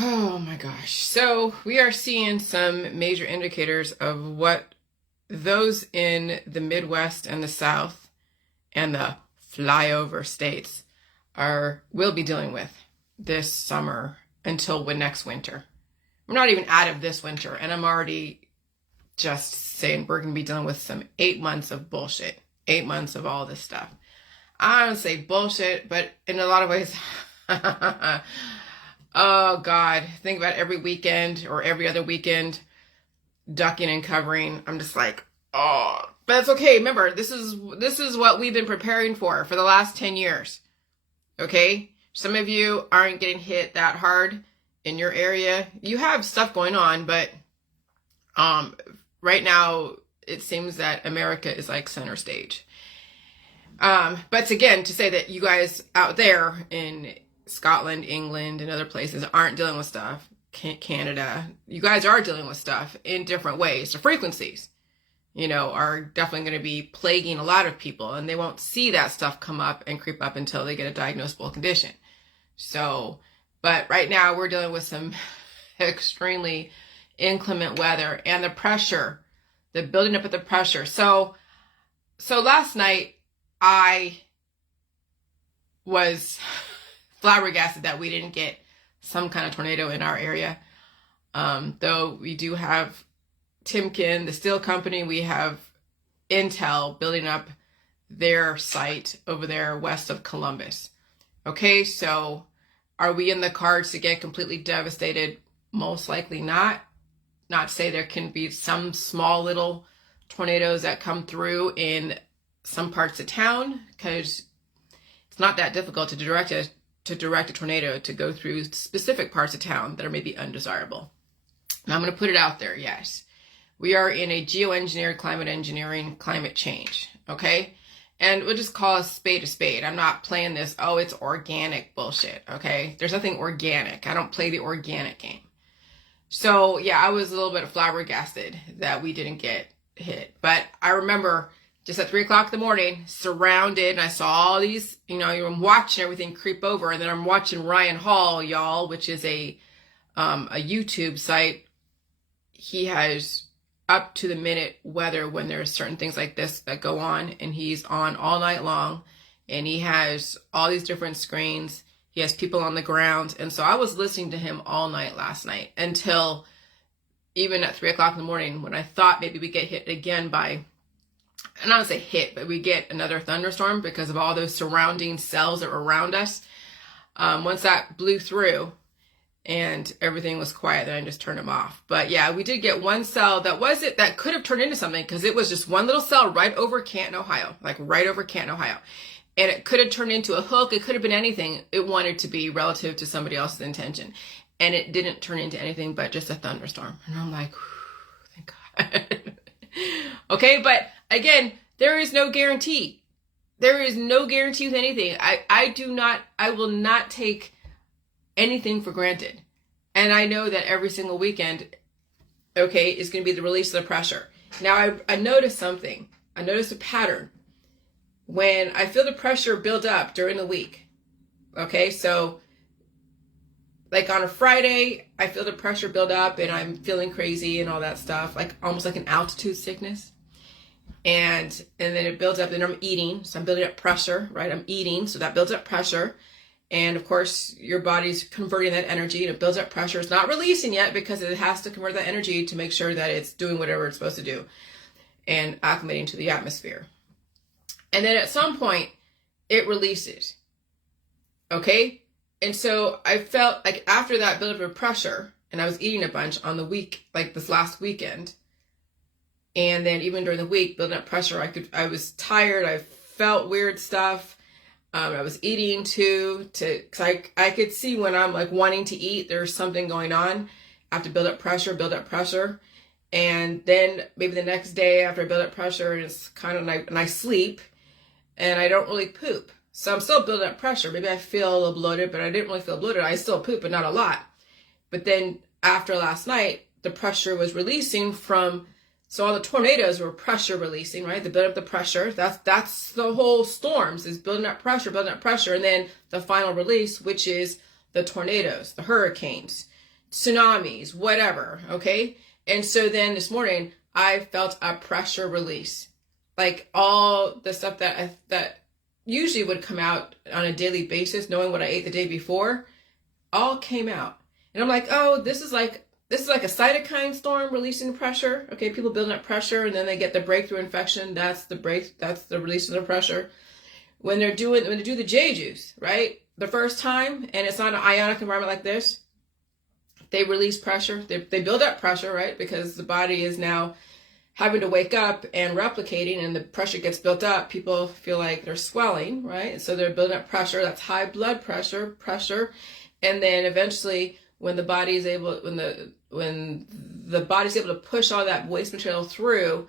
Oh my gosh. So we are seeing some major indicators of what those in the Midwest and the South and the flyover states will be dealing with this summer until next winter. We're not even out of this winter, and I'm already just saying we're going to be dealing with some 8 months of bullshit. 8 months of all this stuff. I don't say bullshit, but in a lot of ways, oh God, think about every weekend or every other weekend, ducking and covering. I'm just like, oh, but that's okay. Remember, this is what we've been preparing for the last 10 years. Okay? Some of you aren't getting hit that hard in your area. You have stuff going on, but right now it seems that America is like center stage. But again, to say that you guys out there in Scotland, England, and other places aren't dealing with stuff, Canada, you guys are dealing with stuff in different ways. The frequencies, are definitely going to be plaguing a lot of people, and they won't see that stuff come up and creep up until they get a diagnosable condition. So, but right now we're dealing with some extremely inclement weather and the pressure, the building up of the pressure. So last night I was flabbergasted that we didn't get some kind of tornado in our area. Though we do have Timken, the steel company, we have Intel building up their site over there west of Columbus. Okay, so are we in the cards to get completely devastated? Most likely not. Not to say there can be some small little tornadoes that come through in some parts of town, because it's not that difficult to direct a tornado to go through specific parts of town that are maybe undesirable. Now I'm going to put it out there, yes. We are in a geoengineered climate engineering, climate change, okay? And we'll just call a spade a spade. I'm not playing this, oh, it's organic bullshit, okay? There's nothing organic. I don't play the organic game. So, yeah, I was a little bit flabbergasted that we didn't get hit. But I remember just at 3 o'clock in the morning, surrounded, and I saw all these, I'm watching everything creep over, and then I'm watching Ryan Hall, y'all, which is a YouTube site. He has up to the minute weather when there's certain things like this that go on, and he's on all night long, and he has all these different screens. He has people on the ground, and so I was listening to him all night last night until even at 3 o'clock in the morning, when I thought maybe we get hit again by, and I don't say hit, but we get another thunderstorm because of all those surrounding cells that were around us. Once that blew through and everything was quiet, then I just turned them off. But yeah, we did get one cell that could have turned into something, because it was just one little cell right over Canton, Ohio, like right over Canton, Ohio. And it could have turned into a hook. It could have been anything it wanted to be relative to somebody else's intention. And it didn't turn into anything but just a thunderstorm. And I'm like, thank God. Okay, but again, there is no guarantee. There is no guarantee with anything. I will not take anything for granted. And I know that every single weekend, okay, is going to be the release of the pressure. Now, I noticed something. I noticed a pattern. When I feel the pressure build up during the week, okay, so like on a Friday, I feel the pressure build up and I'm feeling crazy and all that stuff, like almost like an altitude sickness. And then it builds up, and I'm eating, so I'm building up pressure, right? I'm eating, so that builds up pressure. And of course, your body's converting that energy, and it builds up pressure. It's not releasing yet because it has to convert that energy to make sure that it's doing whatever it's supposed to do and acclimating to the atmosphere. And then at some point, it releases. Okay? And so I felt like after that bit of pressure, and I was eating a bunch on the week, like this last weekend, and then even during the week, building up pressure, I was tired, I felt weird stuff. I was eating too, cause I could see when I'm like wanting to eat, there's something going on. I have to build up pressure. And then maybe the next day after I build up pressure, and it's kind of like, and I sleep, and I don't really poop. So I'm still building up pressure. Maybe I feel a little bloated, but I didn't really feel bloated. I still poop, but not a lot. But then after last night, the pressure was releasing so all the tornadoes were pressure releasing, right? They build up the pressure. That's the whole storms, is building up pressure. And then the final release, which is the tornadoes, the hurricanes. tsunamis, whatever, okay? And so then this morning, I felt a pressure release. Like all the stuff that usually would come out on a daily basis, knowing what I ate the day before, all came out. And I'm like, oh, this is like a cytokine storm releasing pressure. Okay, people building up pressure and then they get the breakthrough infection. That's the release of the pressure. When they do the J juice, right? The first time, and it's not an ionic environment like this, they release pressure. They build up pressure, right? Because the body is now having to wake up and replicating, and the pressure gets built up. People feel like they're swelling, right? So they're building up pressure. That's high blood pressure. And then eventually when the body is able, when the body's able to push all that waste material through,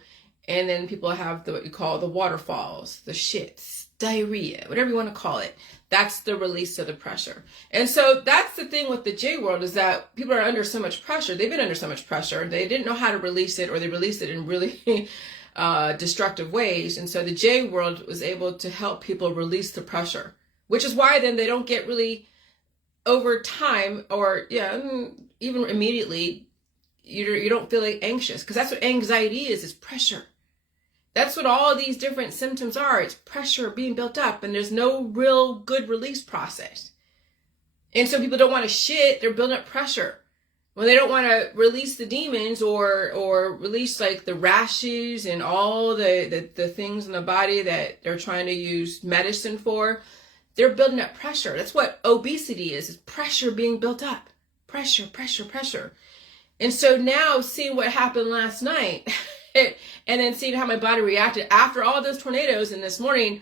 and then people have what you call the waterfalls, the shits, diarrhea, whatever you want to call it. That's the release of the pressure. And so that's the thing with the J world, is that people are under so much pressure. They've been under so much pressure. They didn't know how to release it, or they released it in really destructive ways. And so the J world was able to help people release the pressure, which is why then they don't get really over time, or even immediately, you don't feel like anxious, because that's what anxiety is pressure. That's what all these different symptoms are. It's pressure being built up, and there's no real good release process. And so people don't want to shit, they're building up pressure. When they don't want to release the demons, or release like the rashes and all the things in the body that they're trying to use medicine for, they're building up pressure. That's what obesity is pressure being built up. Pressure. And so now, seeing what happened last night, and then seeing how my body reacted after all those tornadoes, and this morning,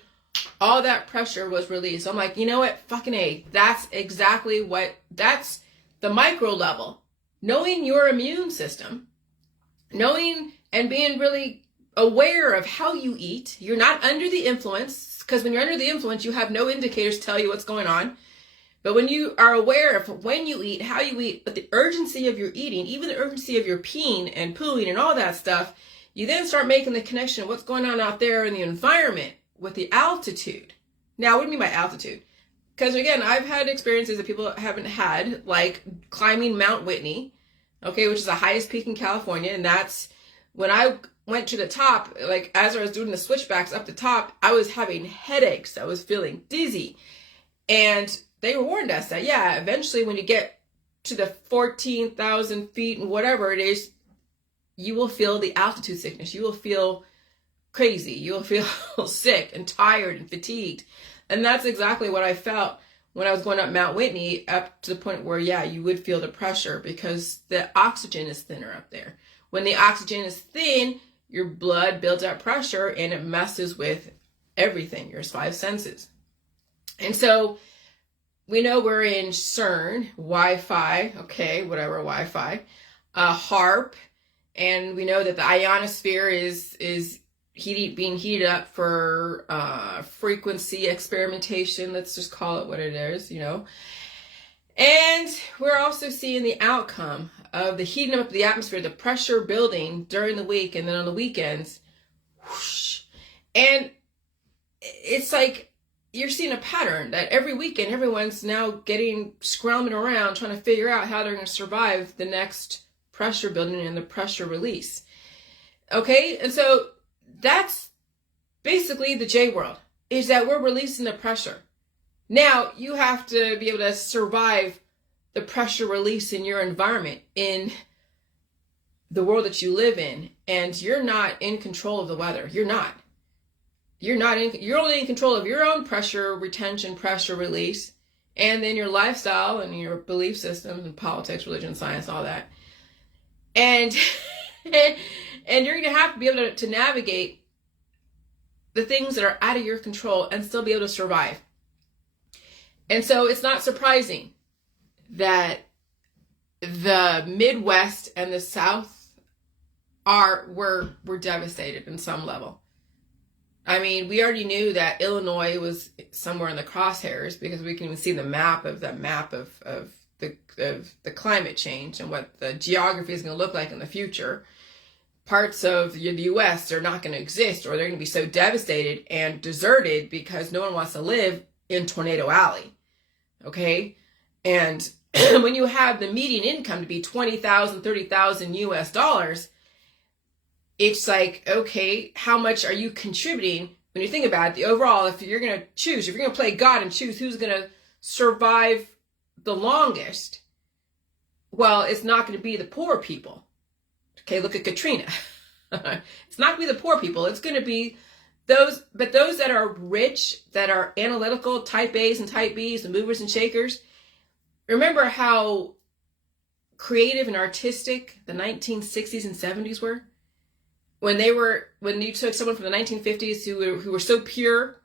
all that pressure was released. I'm like, you know what? Fucking A. That's exactly that's the micro level. Knowing your immune system, knowing and being really aware of how you eat. You're not under the influence, because when you're under the influence, you have no indicators to tell you what's going on. But when you are aware of when you eat, how you eat, but the urgency of your eating, even the urgency of your peeing and pooing and all that stuff, you then start making the connection of what's going on out there in the environment with the altitude. Now, what do you mean by altitude? Because again, I've had experiences that people haven't had, like climbing Mount Whitney, okay, which is the highest peak in California. And that's when I went to the top, like as I was doing the switchbacks up the top, I was having headaches. I was feeling dizzy. And they warned us that, eventually when you get to the 14,000 feet and whatever it is, you will feel the altitude sickness. You will feel crazy. You will feel sick and tired and fatigued. And that's exactly what I felt when I was going up Mount Whitney, up to the point where, you would feel the pressure, because the oxygen is thinner up there. When the oxygen is thin, your blood builds up pressure and it messes with everything, your 5 senses. And so we know we're in CERN, Wi-Fi, okay, whatever, Wi-Fi, HARP, and we know that the ionosphere is being heated up for frequency experimentation. Let's just call it what it is, And we're also seeing the outcome of the heating up of the atmosphere, the pressure building during the week, and then on the weekends, whoosh. And it's like you're seeing a pattern that every weekend everyone's now scrounging around trying to figure out how they're going to survive the next pressure building and the pressure release. Okay, and so that's basically the J world, is that we're releasing the pressure. Now you have to be able to survive the pressure release in your environment, in the world that you live in, and you're not in control of the weather. You're only in control of your own pressure retention, pressure release, and then your lifestyle and your belief systems and politics, religion, science, all that. And and you're going to have to be able to navigate the things that are out of your control and still be able to survive. And so it's not surprising that the Midwest and the South were devastated in some level. I mean, we already knew that Illinois was somewhere in the crosshairs, because we can even see the map of the climate change and what the geography is going to look like in the future. Parts of the U.S. are not going to exist, or they're going to be so devastated and deserted because no one wants to live in Tornado Alley. Okay? And when you have the median income to be $20,000, $30,000 US dollars, it's like, okay, how much are you contributing? When you think about it, the overall, if you're going to play God and choose who's going to survive the longest, well, it's not going to be the poor people. Okay, look at Katrina. It's not going to be the poor people. It's going to be those that are rich, that are analytical, type A's and type B's, the movers and shakers. Remember how creative and artistic the 1960s and 70s were? When you took someone from the 1950s who were so pure,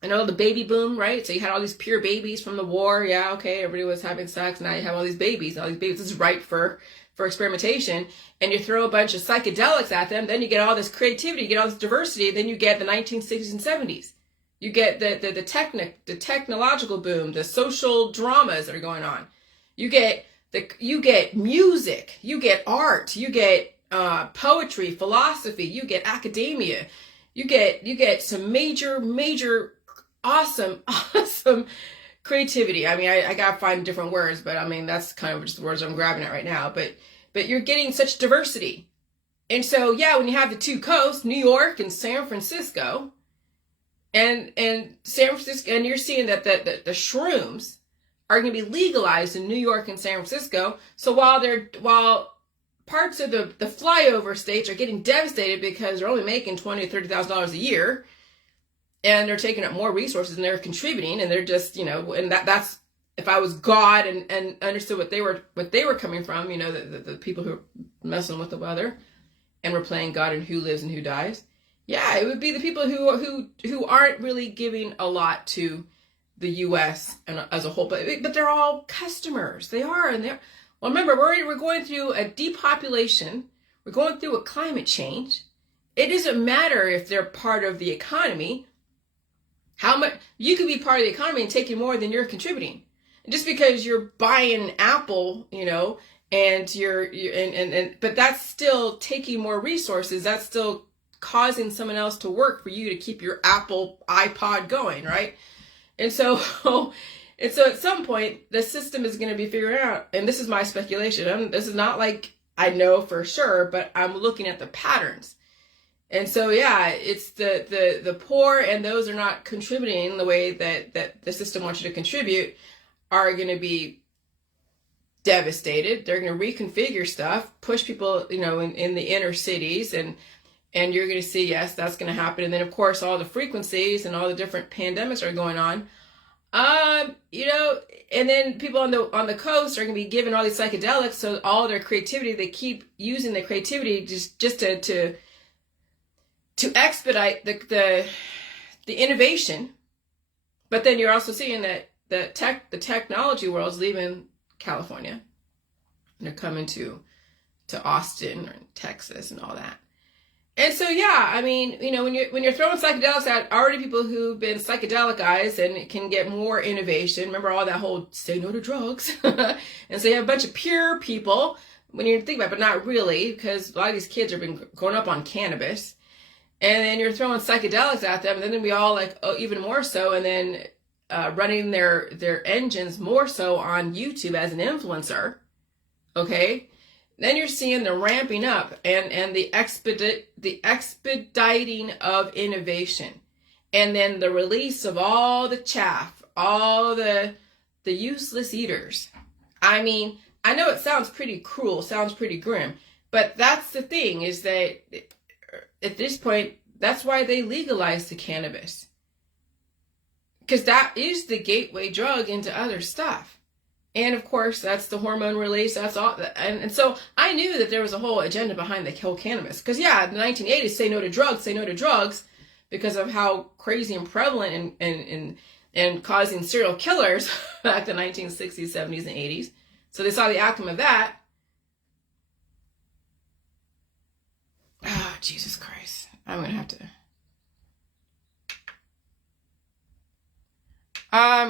and all the baby boom, right? So you had all these pure babies from the war. Yeah, okay, everybody was having sex. Now you have all these babies. This is ripe for experimentation. And you throw a bunch of psychedelics at them, then you get all this creativity, you get all this diversity, then you get the 1960s and 70s. You get the technological boom, the social dramas that are going on. You get music, you get art, you get poetry, philosophy, you get academia, you get some major awesome creativity. I mean, I gotta find different words, but I mean that's kind of just the words I'm grabbing at right now. But you're getting such diversity, and so yeah, when you have the two coasts, New York and San Francisco, and San Francisco, and you're seeing that the shrooms are going to be legalized in New York and San Francisco. So while parts of the flyover states are getting devastated because they're only making $20,000 to $30,000 a year, and they're taking up more resources and they're contributing, and they're just, and that's, if I was God and understood what they were coming from, the people who are messing with the weather and were playing God and who lives and who dies. Yeah, it would be the people who aren't really giving a lot to the U.S. and as a whole, but they're all customers. They are, and they're. Well, remember, we're going through a depopulation. We're going through a climate change. It doesn't matter if they're part of the economy. How much you could be part of the economy and taking more than you're contributing. And just because you're buying Apple, and but that's still taking more resources. That's still causing someone else to work for you to keep your Apple iPod going, right? And so at some point, the system is going to be figured out. And this is my speculation. This is not like I know for sure, but I'm looking at the patterns. And so, yeah, it's the poor and those are not contributing the way that the system wants you to contribute are going to be devastated. They're going to reconfigure stuff, push people, in the inner cities, and you're going to see, yes, that's going to happen. And then, of course, all the frequencies and all the different pandemics are going on. And then people on the coast are going to be given all these psychedelics. So all their creativity, they keep using the creativity just to expedite the innovation. But then you're also seeing that the technology world is leaving California, and they're coming to Austin or Texas and all that. And so, yeah, I mean, when you're throwing psychedelics at already people who've been psychedelicized and can get more innovation. Remember all that whole say no to drugs. And so you have a bunch of pure people when you think about it, but not really, because a lot of these kids have been growing up on cannabis. And then you're throwing psychedelics at them, and then we all even more so, and then running their engines more so on YouTube as an influencer. Okay. Then you're seeing the ramping up and the expediting of innovation. And then the release of all the chaff, all the useless eaters. I mean, I know it sounds pretty cruel, sounds pretty grim, but that's the thing, is that at this point, that's why they legalized the cannabis. Because that is the gateway drug into other stuff. And of course, that's the hormone release. That's all. And so I knew that there was a whole agenda behind the whole cannabis. Because, yeah, in the 1980s, say no to drugs, because of how crazy and prevalent and causing serial killers back in the 1960s, 70s, and 80s. So they saw the outcome of that. Ah, oh, Jesus Christ. I'm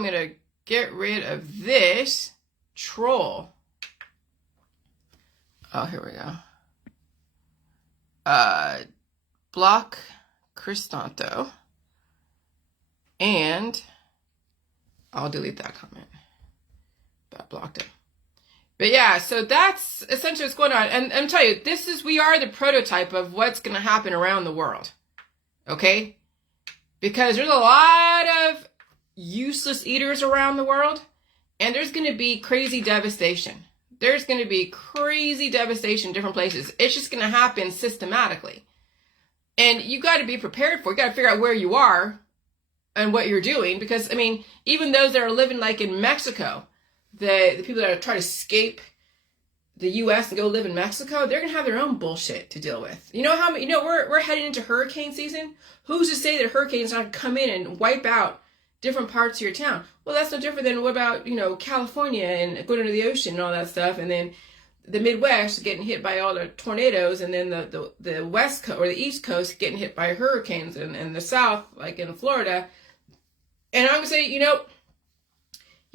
going to get rid of this troll. Oh, here we go. Block Cristanto. And I'll delete that comment. But I blocked it. But yeah, so that's essentially what's going on. And I'm telling you, we are the prototype of what's going to happen around the world. Okay? Because there's a lot of useless eaters around the world, and there's going to be crazy devastation. There's going to be crazy devastation in different places. It's just going to happen systematically. And you got to be prepared for it. You got to figure out where you are and what you're doing. Because, I mean, even those that are living like in Mexico, the people that are trying to escape the U.S. and go live in Mexico, they're going to have their own bullshit to deal with. You know how many, we're heading into hurricane season. Who's to say that hurricanes aren't come in and wipe out different parts of your town? Well, that's no different than what about, California and going into the ocean and all that stuff. And then the Midwest getting hit by all the tornadoes, and then the West Coast or the East Coast getting hit by hurricanes, and the South, like in Florida. And I'm going to say, you have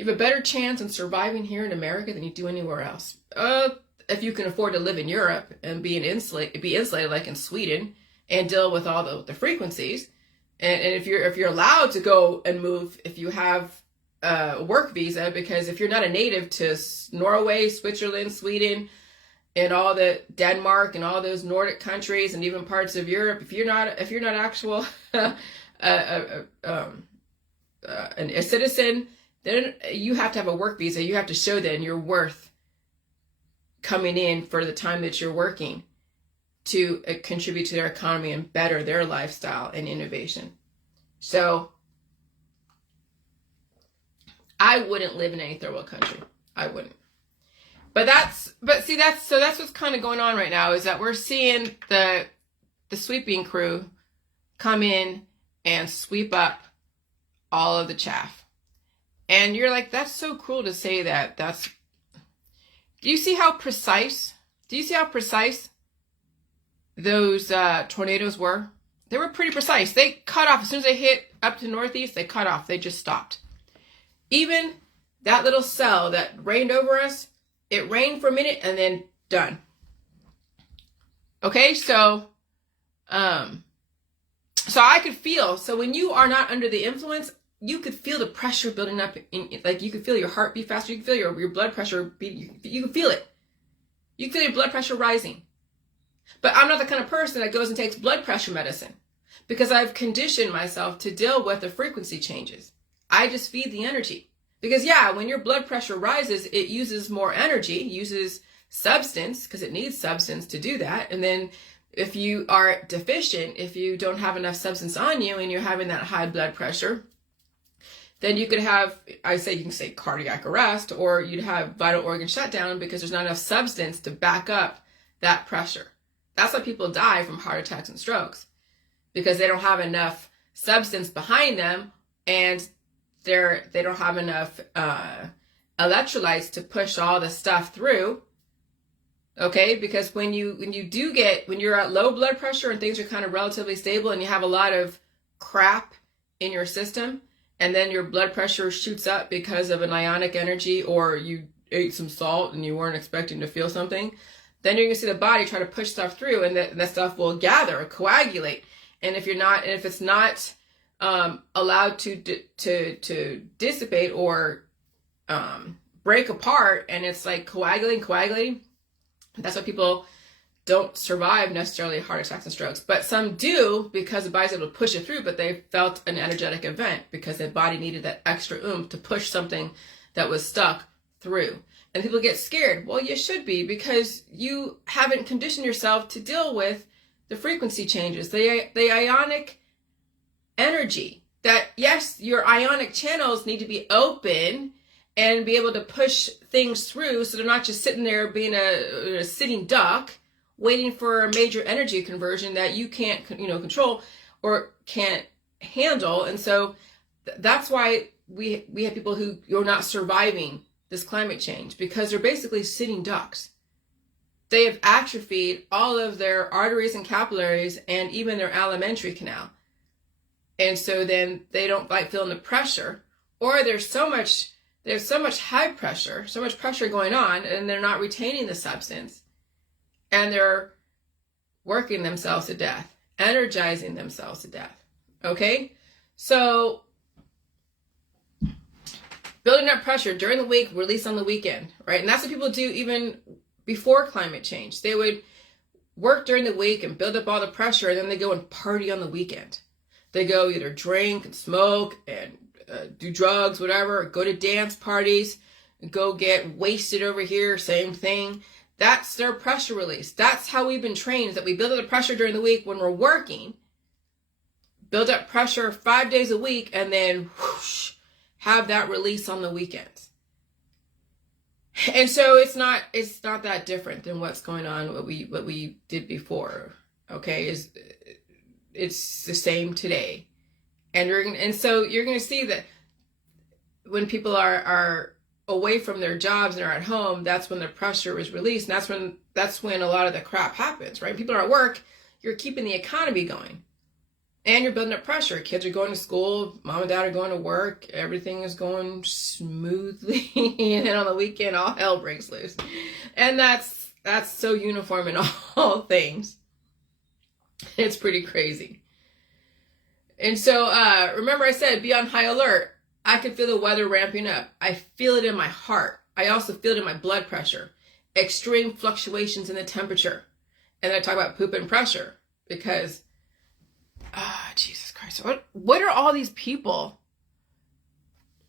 a better chance in surviving here in America than you do anywhere else. If you can afford to live in Europe and be insulated like in Sweden and deal with all the frequencies. And if you're allowed to go and move, if you have a work visa, because if you're not a native to Norway, Switzerland, Sweden, and all the Denmark and all those Nordic countries and even parts of Europe, if you're not actual a citizen, then you have to have a work visa. You have to show that you're worth coming in for the time that you're working to contribute to their economy and better their lifestyle and innovation. So I wouldn't live in any third world country. I wouldn't. But that's what's kind of going on right now, is that we're seeing the sweeping crew come in and sweep up all of the chaff. And you're like, that's so cruel to say that. Do you see how precise those tornadoes were? They were pretty precise. They cut off as soon as they hit up to Northeast. They cut off. They just stopped. Even that little cell that rained over us, it rained for a minute and then done. Okay, so I could feel. So when you are not under the influence, you could feel the pressure building up. You could feel your heart beat faster. You could feel your blood pressure beat. You could feel it. You can feel your blood pressure rising. But I'm not the kind of person that goes and takes blood pressure medicine, because I've conditioned myself to deal with the frequency changes. I just feed the energy. Because when your blood pressure rises, it uses more energy, uses substance, because it needs substance to do that. And then if you are deficient, if you don't have enough substance on you and you're having that high blood pressure, then you could have, you can say cardiac arrest, or you'd have vital organ shutdown because there's not enough substance to back up that pressure. That's why people die from heart attacks and strokes, because they don't have enough substance behind them, and they don't have enough electrolytes to push all the stuff through. Okay, because when you're at low blood pressure and things are kind of relatively stable, and you have a lot of crap in your system, and then your blood pressure shoots up because of an ionic energy, or you ate some salt and you weren't expecting to feel something, then you're going to see the body try to push stuff through, and that stuff will gather or coagulate. And if it's not allowed to dissipate or break apart, and it's like coagulating, that's why people don't survive necessarily heart attacks and strokes. But some do, because the body's able to push it through, but they felt an energetic event because their body needed that extra oomph to push something that was stuck through. And people get scared. Well, you should be, because you haven't conditioned yourself to deal with the frequency changes, the ionic energy. That, yes, your ionic channels need to be open and be able to push things through, so they're not just sitting there being a sitting duck waiting for a major energy conversion that you can't control or can't handle. And so that's why we have people who are not surviving this climate change, because they're basically sitting ducks. They have atrophied all of their arteries and capillaries and even their alimentary canal. And so then they don't like feeling the pressure, or there's so much high pressure, so much pressure going on, and they're not retaining the substance, and they're working themselves to death, energizing themselves to death. Okay? So Building up pressure during the week, release on the weekend, right? And that's what people do even before climate change. They would work during the week and build up all the pressure, and then they go and party on the weekend. They go either drink and smoke and do drugs, whatever, go to dance parties, go get wasted over here, same thing. That's their pressure release. That's how we've been trained, is that we build up the pressure during the week when we're working, build up pressure 5 days a week, and then whoosh, have that release on the weekends. And so it's not that different than what's going on, what we did before. Okay, it's the same today. And so you're going to see that when people are away from their jobs and are at home, that's when the pressure is released. And that's when a lot of the crap happens, right? People are at work, you're keeping the economy going. And you're building up pressure. Kids are going to school, mom and dad are going to work, everything is going smoothly, and then on the weekend all hell breaks loose. And that's so uniform in all things. It's pretty crazy. And so remember I said, be on high alert. I can feel the weather ramping up. I feel it in my heart. I also feel it in my blood pressure. Extreme fluctuations in the temperature. And then I talk about poop and pressure, because Jesus Christ, what are all these people?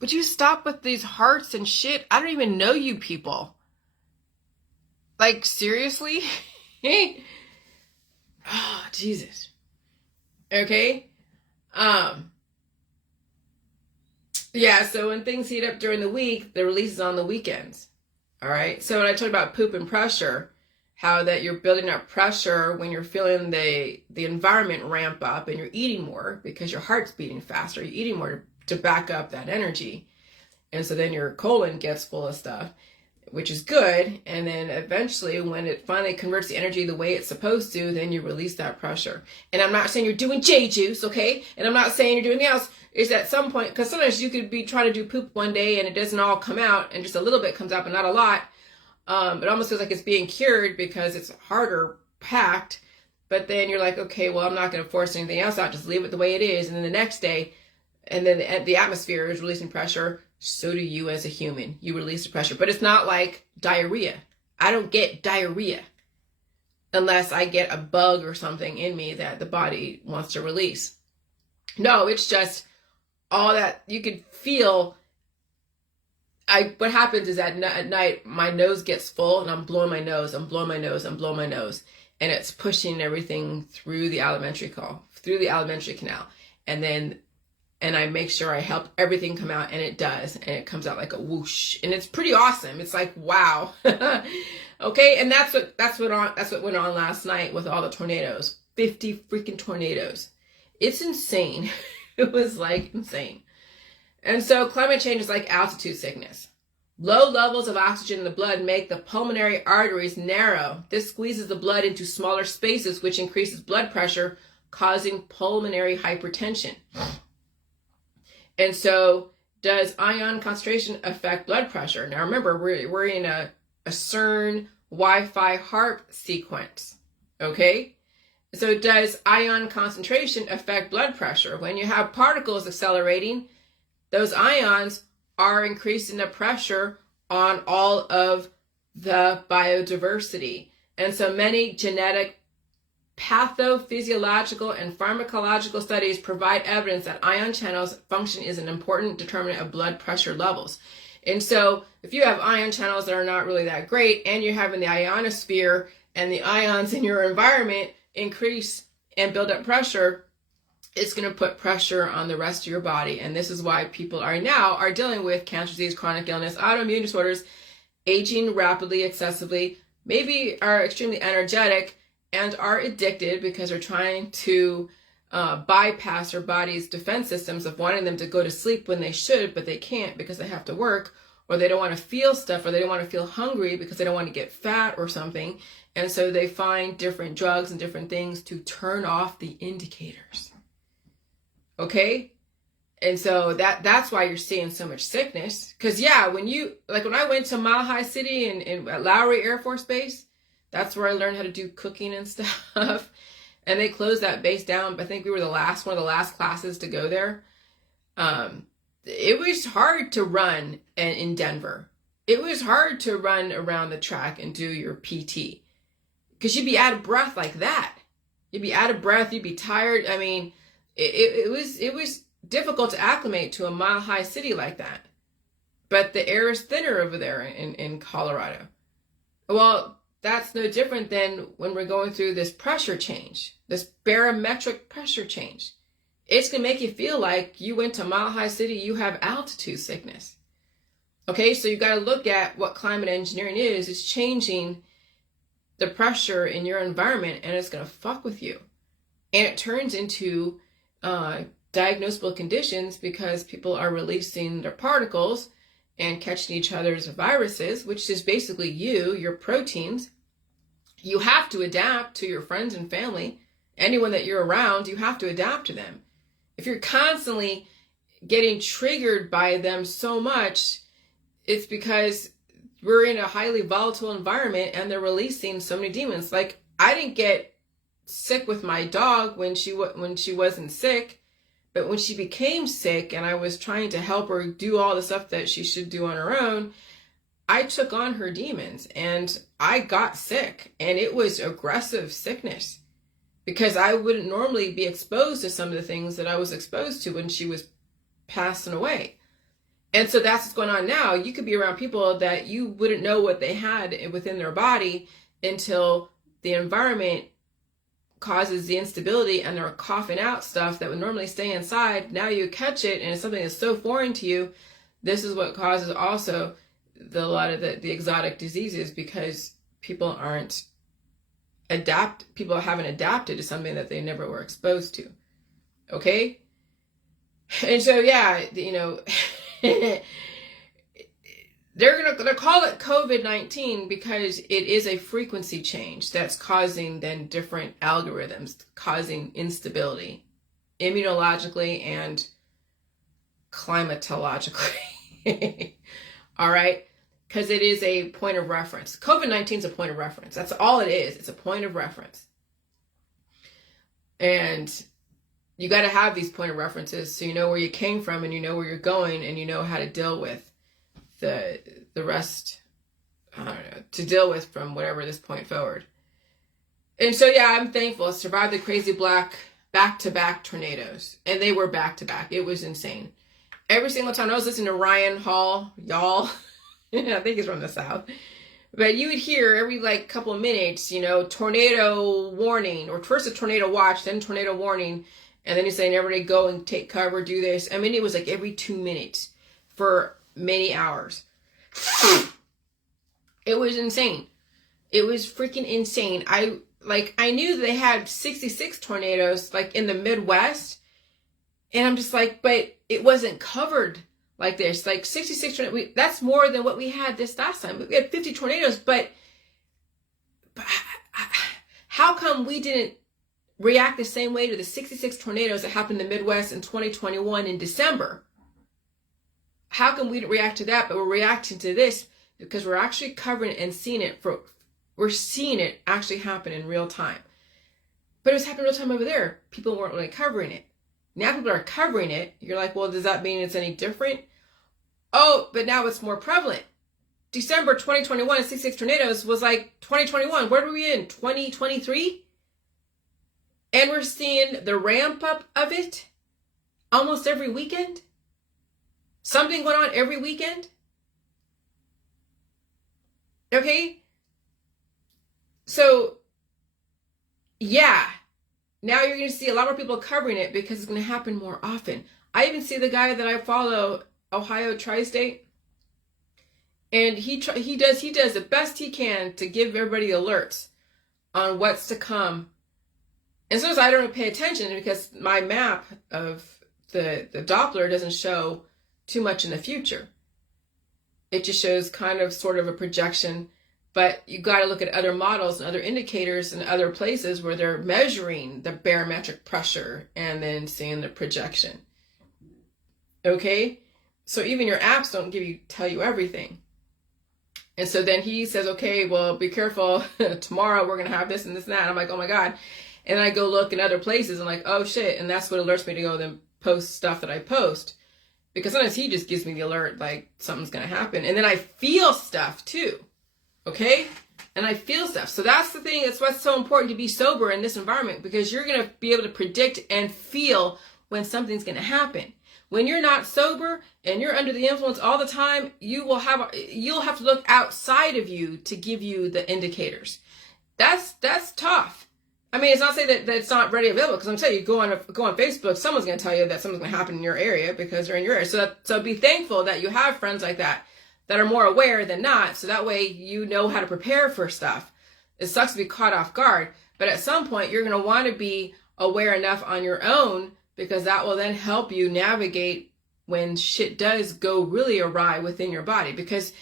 Would you stop with these hearts and shit? I don't even know you people. Like, seriously? Oh, Jesus. Okay. Yeah, so when things heat up during the week, the release is on the weekends. All right. So when I talk about poop and pressure, how that you're building up pressure when you're feeling the environment ramp up and you're eating more because your heart's beating faster. You're eating more to back up that energy. And so then your colon gets full of stuff, which is good. And then eventually when it finally converts the energy the way it's supposed to, then you release that pressure. And I'm not saying you're doing J juice, okay? And I'm not saying you're doing anything else. Is at some point, because sometimes you could be trying to do poop one day and it doesn't all come out and just a little bit comes out, but not a lot. It almost feels like it's being cured because it's harder packed. But then you're like, okay, well, I'm not going to force anything else out. Just leave it the way it is. And then the next day, and then the atmosphere is releasing pressure. So do you as a human. You release the pressure. But it's not like diarrhea. I don't get diarrhea unless I get a bug or something in me that the body wants to release. No, it's just all that you could feel. What happens is that at night, my nose gets full and I'm blowing my nose, I'm blowing my nose, I'm blowing my nose. And it's pushing everything through the alimentary canal. And I make sure I help everything come out, and it does. And it comes out like a whoosh. And it's pretty awesome. It's like, wow. Okay. And that's what went on last night with all the tornadoes. 50 freaking tornadoes. It's insane. It was like insane. And so climate change is like altitude sickness. Low levels of oxygen in the blood make the pulmonary arteries narrow. This squeezes the blood into smaller spaces, which increases blood pressure, causing pulmonary hypertension. And so does ion concentration affect blood pressure? Now remember, we're in a CERN Wi-Fi HARP sequence, okay? So does ion concentration affect blood pressure? When you have particles accelerating, those ions are increasing the pressure on all of the biodiversity. And so many genetic, pathophysiological, and pharmacological studies provide evidence that ion channels function is an important determinant of blood pressure levels. And so if you have ion channels that are not really that great, and you're having the ionosphere and the ions in your environment increase and build up pressure, it's going to put pressure on the rest of your body. And this is why people are dealing with cancer disease, chronic illness, autoimmune disorders, aging rapidly, excessively, maybe are extremely energetic and are addicted because they're trying to bypass their body's defense systems of wanting them to go to sleep when they should, but they can't because they have to work, or they don't want to feel stuff, or they don't want to feel hungry because they don't want to get fat or something. And so they find different drugs and different things to turn off the indicators. Okay? And so that's why you're seeing so much sickness. Because yeah, when I went to Mile High City and at Lowry Air Force Base, that's where I learned how to do cooking and stuff. And they closed that base down. I think we were one of the last classes to go there. it was hard to run in Denver. It was hard to run around the track and do your PT because you'd be out of breath like that. You'd be out of breath. You'd be tired. I mean, it was difficult to acclimate to a mile-high city like that. But the air is thinner over there in Colorado. Well, that's no different than when we're going through this pressure change, this barometric pressure change. It's going to make you feel like you went to Mile High City, you have altitude sickness. Okay, so you got to look at what climate engineering is. It's changing the pressure in your environment, and it's going to fuck with you. And it turns into diagnosable conditions because people are releasing their particles and catching each other's viruses, which is basically your proteins. You have to adapt to your friends and family. Anyone that you're around, you have to adapt to them. If you're constantly getting triggered by them so much, it's because we're in a highly volatile environment and they're releasing so many demons. Like, I didn't get sick with my dog when she wasn't sick, but when she became sick and I was trying to help her do all the stuff that she should do on her own, I took on her demons and I got sick, and it was aggressive sickness because I wouldn't normally be exposed to some of the things that I was exposed to when she was passing away. And so that's what's going on now. You could be around people that you wouldn't know what they had within their body until the environment causes the instability and they're coughing out stuff that would normally stay inside. Now you catch it and it's something that's so foreign to you. This is what causes also a lot of the exotic diseases, because people haven't adapted to something that they never were exposed to. Okay? And so, yeah, they're gonna call it COVID-19 because it is a frequency change that's causing then different algorithms, causing instability, immunologically and climatologically. All right? Because it is a point of reference. COVID-19 is a point of reference. That's all it is. It's a point of reference. And you got to have these point of references so you know where you came from and you know where you're going and you know how to deal with the rest, to deal with from whatever this point forward. And so, yeah, I'm thankful I survived the crazy black back-to-back tornadoes. And they were back-to-back. It was insane. Every single time I was listening to Ryan Hall, y'all, I think he's from the South, but you would hear every couple of minutes, tornado warning, or first a tornado watch, then tornado warning. And then he's saying, everybody go and take cover, do this. I mean, it was every 2 minutes for many hours. It was insane. It was freaking insane. I knew they had 66 tornadoes in the Midwest. And I'm just but it wasn't covered like this. 66 tornadoes, that's more than what we had this last time. We had 50 tornadoes, but how come we didn't react the same way to the 66 tornadoes that happened in the Midwest in 2021 in December? How can we react to that, but we're reacting to this? Because we're actually covering it and seeing it. We're seeing it actually happen in real time. But it was happening real time over there. People weren't really covering it. Now people are covering it. You're like, well, does that mean it's any different? Oh, but now it's more prevalent. December 2021, 66 tornadoes was 2021. Where were we in? 2023? And we're seeing the ramp up of it almost every weekend. Something going on every weekend. Okay? So, yeah. Now you're going to see a lot more people covering it because it's going to happen more often. I even see the guy that I follow, Ohio Tri-State, and he does the best he can to give everybody alerts on what's to come. And sometimes I don't pay attention because my map of the Doppler doesn't show too much in the future. It just shows sort of a projection. But you got to look at other models and other indicators and other places where they're measuring the barometric pressure and then seeing the projection. Okay? So even your apps don't tell you everything. And so then he says, okay, well, be careful. Tomorrow we're going to have this and this and that. And I'm like, oh my God. And then I go look in other places and oh shit. And that's what alerts me to go then post stuff that I post. because sometimes he just gives me the alert like something's going to happen. And then I feel stuff too. Okay? And I feel stuff. So that's the thing. That's what's so important to be sober in this environment, because you're going to be able to predict and feel when something's going to happen. When you're not sober and you're under the influence all the time, you'll have to look outside of you to give you the indicators. That's tough. I mean, it's not saying that it's not readily available, because I'm telling you, go on Facebook, someone's going to tell you that something's going to happen in your area because they're in your area. So be thankful that you have friends like that are more aware than not, so that way you know how to prepare for stuff. It sucks to be caught off guard, but at some point you're going to want to be aware enough on your own, because that will then help you navigate when shit does go really awry within your body. Because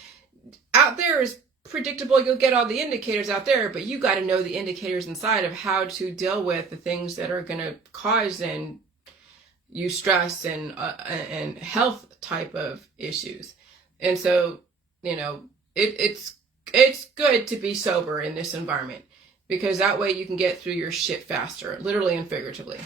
out there is predictable, you'll get all the indicators out there, but you got to know the indicators inside of how to deal with the things that are going to cause you stress and health type of issues. And so, it's good to be sober in this environment, because that way you can get through your shit faster, literally and figuratively.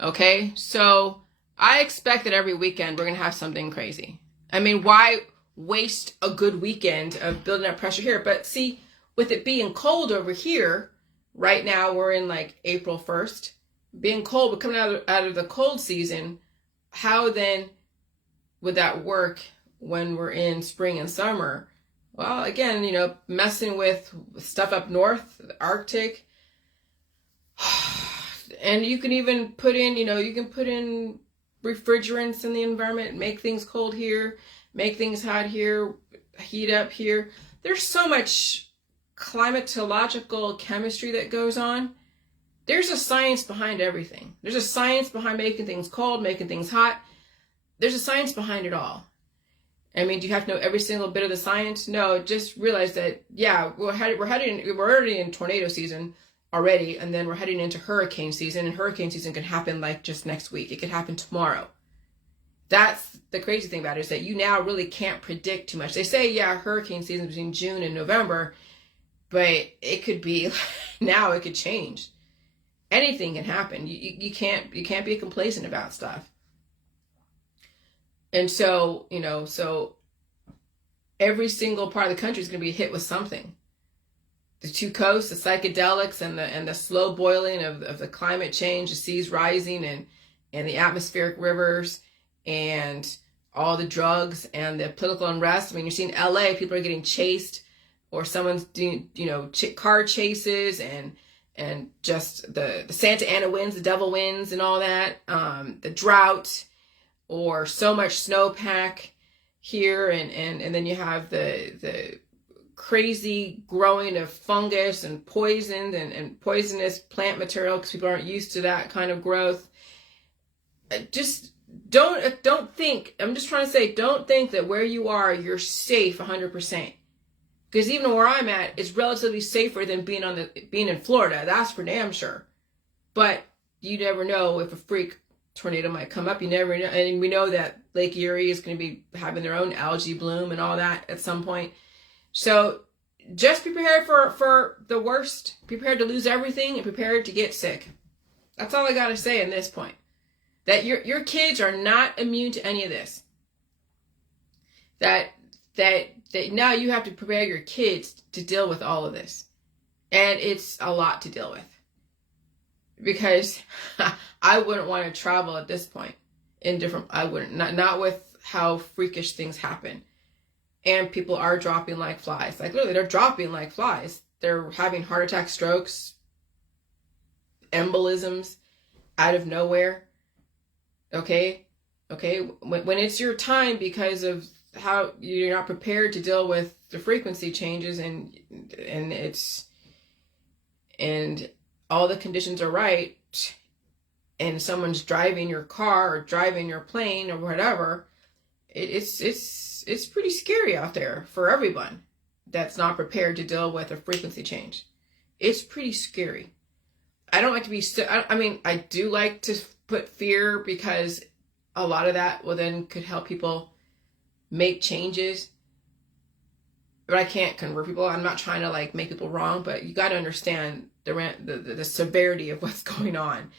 Okay, so I expect that every weekend we're going to have something crazy. I mean, why waste a good weekend of building up pressure here? But see, with it being cold over here, right now we're in like April 1st, being cold, but coming out of the cold season, how then would that work when we're in spring and summer? Well, again, messing with stuff up north, the Arctic. And you can even put in, refrigerants in the environment, make things cold here, make things hot here, heat up here. There's so much climatological chemistry that goes on. There's a science behind everything. There's a science behind making things cold, making things hot. There's a science behind it all. I mean, do you have to know every single bit of the science? No, just realize that, yeah, we're already in tornado season already, and then we're heading into hurricane season, and hurricane season can happen like just next week. It could happen tomorrow. That's the crazy thing about it, is that you now really can't predict too much. They say, yeah, hurricane season between June and November, but it could be, now it could change. Anything can happen. You can't be complacent about stuff. And so, so every single part of the country is going to be hit with something. The two coasts, the psychedelics, and the slow boiling of the climate change, the seas rising, and the atmospheric rivers, and all the drugs and the political unrest. I mean, you're seeing LA, people are getting chased, or someone's doing, car chases, and just the Santa Ana winds, the devil winds, and all that. The drought, or so much snowpack here, and then you have the crazy growing of fungus and poisoned and poisonous plant material, because people aren't used to that kind of growth. Just don't think, I'm just trying to say, don't think that where you are, you're safe 100%. Because even where I'm at, it's relatively safer than being in Florida. That's for damn sure. But you never know if a freak tornado might come up. You never know. And we know that Lake Erie is going to be having their own algae bloom and all that at some point. So just be prepared for the worst. Be prepared to lose everything, and prepared to get sick. That's all I got to say in this point. That your kids are not immune to any of this. That now you have to prepare your kids to deal with all of this. And it's a lot to deal with. Because I wouldn't want to travel at this point I wouldn't, not with how freakish things happen. And people are dropping like flies. Like literally, they're dropping like flies. They're having heart attacks, strokes, embolisms out of nowhere. Okay? When it's your time, because of how you're not prepared to deal with the frequency changes, and all the conditions are right, and someone's driving your car or driving your plane or whatever, it's pretty scary out there for everyone that's not prepared to deal with a frequency change. It's pretty scary. I don't like to be, I do like to put fear, because a lot of that could help people make changes. But I can't convert people. I'm not trying to make people wrong, but you got to understand the severity of what's going on.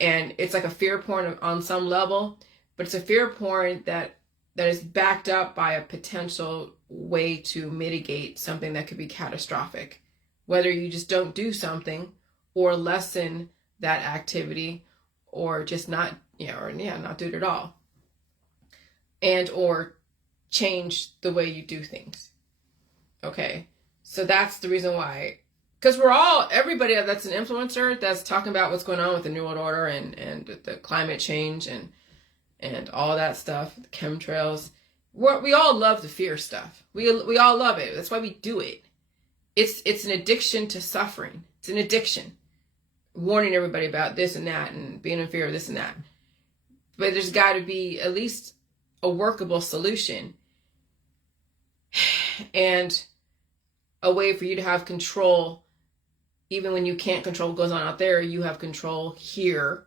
And it's like a fear porn on some level, but it's a fear porn that is backed up by a potential way to mitigate something that could be catastrophic. Whether you just don't do something or lessen that activity, or just not, not do it at all. And or change the way you do things. Okay. So that's the reason why, because everybody that's an influencer that's talking about what's going on with the New World Order and the climate change and all that stuff, the chemtrails. We all love the fear stuff. We all love it. That's why we do it. It's an addiction to suffering. It's an addiction. Warning everybody about this and that and being in fear of this and that. But there's got to be at least a workable solution and a way for you to have control. Even when you can't control what goes on out there, you have control here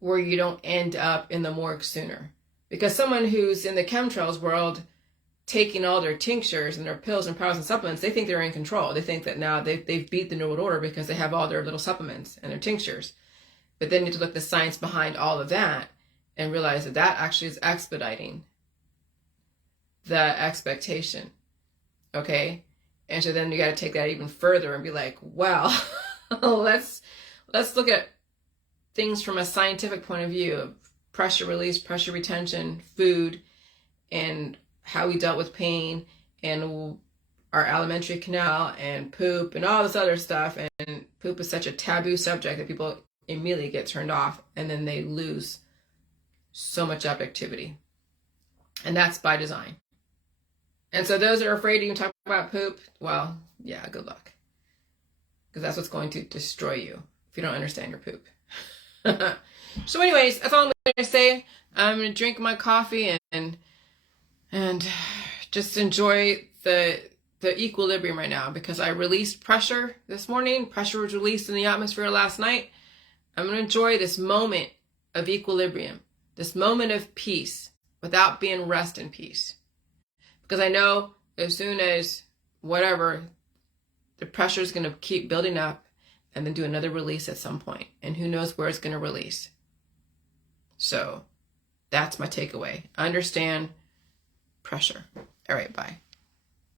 where you don't end up in the morgue sooner. Because someone who's in the chemtrails world taking all their tinctures and their pills and powders and supplements, they think they're in control. They think that now they've beat the New World Order because they have all their little supplements and their tinctures. But then you have to look at the science behind all of that and realize that that actually is expediting the expectation. Okay? And so then you got to take that even further and be like, well, let's look at things from a scientific point of view of pressure release, pressure retention, food, and how we dealt with pain and our alimentary canal and poop and all this other stuff. And poop is such a taboo subject that people immediately get turned off, and then they lose so much objectivity. And that's by design. And so those that are afraid to even talk about poop, well, yeah, good luck. Because that's what's going to destroy you if you don't understand your poop. So anyways, that's all I'm going to say. I'm going to drink my coffee and just enjoy the equilibrium right now, because I released pressure this morning. Pressure was released in the atmosphere last night. I'm going to enjoy this moment of equilibrium, this moment of peace without being rest in peace. Because I know as soon as whatever, the pressure is going to keep building up and then do another release at some point. And who knows where it's going to release. So that's my takeaway. Understand pressure. All right, bye.